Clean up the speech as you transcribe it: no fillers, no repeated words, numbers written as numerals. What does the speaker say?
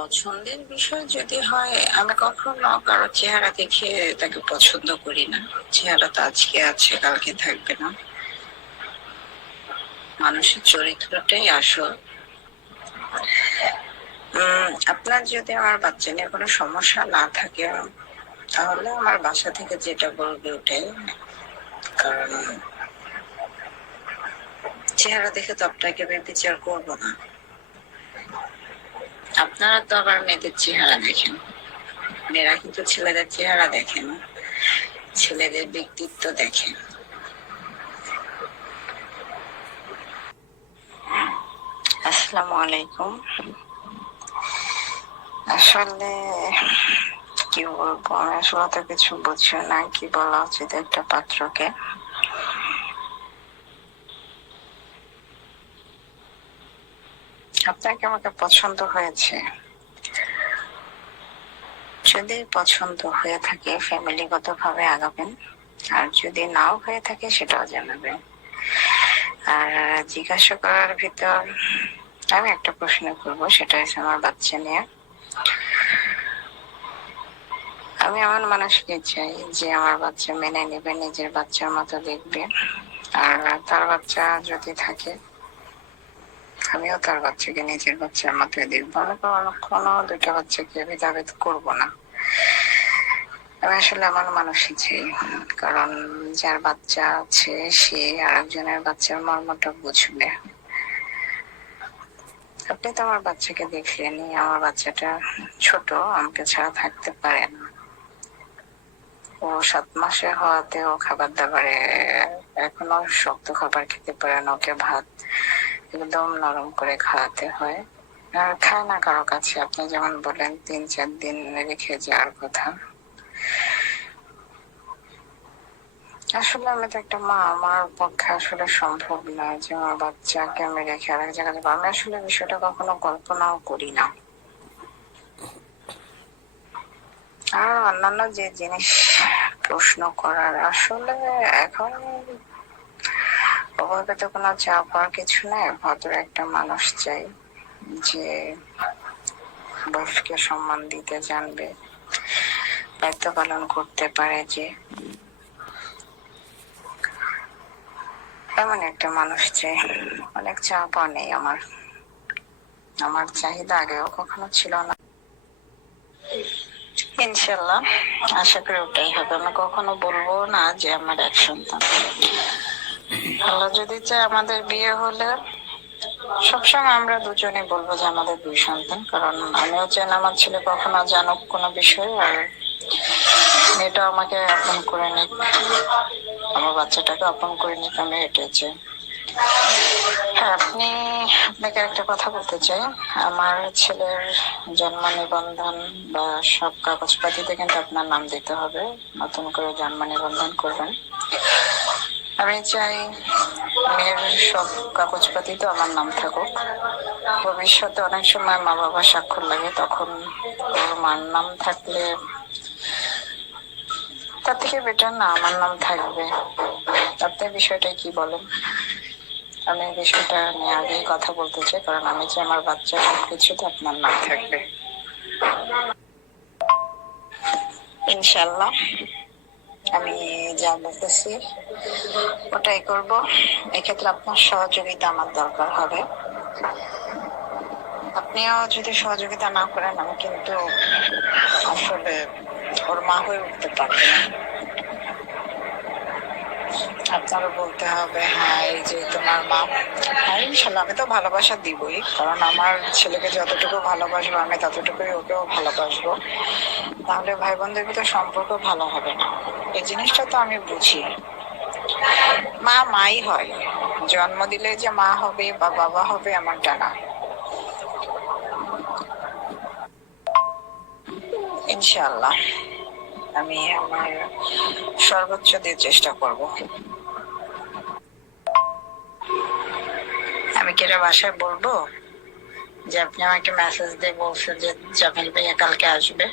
পছন্দের বিষয় যদি হয়, আমি কখনো কারো চেহারা দেখে তাকে পছন্দ করি না। চেহারা তো আজকে আছে, কালকে থাকবে না। মানুষের চরিত্রটাই আসল। আপনার যদি আমার বাচ্চা নিয়ে কোনো সমস্যা না থাকে, তাহলে আমার বাসা থেকে যেটা বলবে ওটাই। কারণ চেহারা দেখে তো আপনাকে আমি বিচার করবো না। আপনারা তো আবার মেয়েদের চেহারা দেখেন, মেয়েরা কিন্তু ছেলেদের চেহারা দেখেন, ছেলেদের ব্যক্তিত্ব দেখেন। আসসালামু আলাইকুম। আসলে কি বলবো, আমি আসলে তো কিছু বুঝি না কি বলা উচিত একটা পাত্রকে। আপনাকে আমাকে পছন্দ হয়েছে, যদি পছন্দ হয়ে থাকে ফ্যামিলিগত ভাবে আগাবেন, আর যদি নাও হয়ে থাকে সেটাও জানাবেন। আর জিজ্ঞাসা করার ভিতর আমি একটা প্রশ্ন করবো, সেটা হচ্ছে আমার বাচ্চা নিয়ে। আমি এমন মানুষকে চাই যে আমার বাচ্চা মেনে নেবে, নিজের বাচ্চার মতো দেখবে। আর তার বাচ্চা যদি থাকে, আমিও তার বাচ্চাকে নিজের বাচ্চার মতোই দেখবো। আমি কোনো দুইটা বাচ্চাকে ভেদাভেদ করবো না। আমি আসলে এমন মানুষই চাই, কারণ যার বাচ্চা আছে সে আরেকজনের বাচ্চার মর্মটা বুঝবে। আপনি তো আমার বাচ্চাকে দেখলেনি, আমার বাচ্চাটা ছোট, আমাকে ছাড়া থাকতে পারে না। ও 7 মাসে হওয়াতেও খাবার দাবারে এখনো শক্ত খাবার খেতে পারে না। ওকে ভাত একদম নরম করে খাওয়াতে হয়, আর খায় না কারো কাছে। আপনি যেমন বলেন 3-4 দিন রেখে যাওয়ার কথা। আসলে আমি তো একটা মা, আমার পক্ষে আসলে সম্ভব না যে আমার বাচ্চাকে আমি রেখে আরেক জায়গায় যাবো। আমি আসলে বিষয়টা কখনো কল্পনাও করি না। আর অন্যান্য যে জিনিস প্রশ্ন করার, আসলে এখন ওভাবে তো কোনো চাপ হওয়ার কিছু নেই। ভদ্র একটা মানুষ চাই যে বয়সকে সম্মান দিতে জানবে, দায়িত্ব পালন করতে পারে, যে এমন একটা মানুষ চাই। অনেক চাপও নেই আমার, আমার চাহিদা আগেও কখনো ছিল না। ইনশাল্লাহ আশা করি ওটাই হবে। আমি কখনো বলবো না যে আমার এক সন্তান। আল্লাহ যদি চায় আমাদের বিয়ে হলে সবসময় আমরা দুজনে বলবো যে আমাদের 2 সন্তান। কারণ আমিও চাই না আমার ছেলে কখনো জানুক কোনো বিষয়, আর মেয়েটা আমাকে আপন করে নিক, আমার বাচ্চাটাকে আপন করে নিক। আমি এটাই চাই। হ্যাঁ, আপনাকে একটা কথা বলতে চাই। আমার ছেলের জন্ম নিবন্ধন বা সব কাগজপাতিতে কিন্তু আপনার নাম দিতে হবে। নতুন করে জন্ম নিবন্ধন করবেন। আমি চাই মেয়ের সব কাগজপাতি তো আমার নাম থাকুক। ভবিষ্যতে অনেক সময় মা বাবা স্বাক্ষর লাগে, তখন ওর মার নাম থাকলে তার থেকে বেটার না আমার নাম থাকবে। আপনি বিষয়টা কি বলেন? আমি বিষয়টা নিয়ে আগেই কথা বলতে চাই, কারণ আমি চাই আমার বাচ্চা সবকিছুতে আপনার নাম থাকবে। ইনশাল্লাহ আমি যা বলতেছি ওটাই করব। এক্ষেত্রে আপনার সহযোগিতা আমার দরকার হবে। আপনিও যদি সহযোগিতা না করেন, আমি কিন্তু আসলে ওর মা হয়ে উঠতে পারবো না। আপনারও বলতে হবে হ্যাঁ এই যে তোমার মা। হ্যাঁ ইনশাল্লাহ আমি তো ভালোবাসা দিবই, কারণ আমার ছেলেকে যতটুকু ভালোবাসবো আমি ততটুকুই ওকেও ভালোবাসবো। তাহলে ভাই বোনদের ভিতরে সম্পর্ক ভালো হবে না, এই জিনিসটা তো আমি বুঝি। মা মাই হয়, জন্ম দিলে যে মা হবে বা বাবা হবে এমনটা না। ইনশাআল্লাহ আমি আমার সর্বোচ্চ দিয়ে চেষ্টা করব। আমি কি এটা বাসায় বলবো যে আপনি আমাকে মেসেজ দিয়ে বলছেন যে জামিল ভাইয়া কালকে আসবে?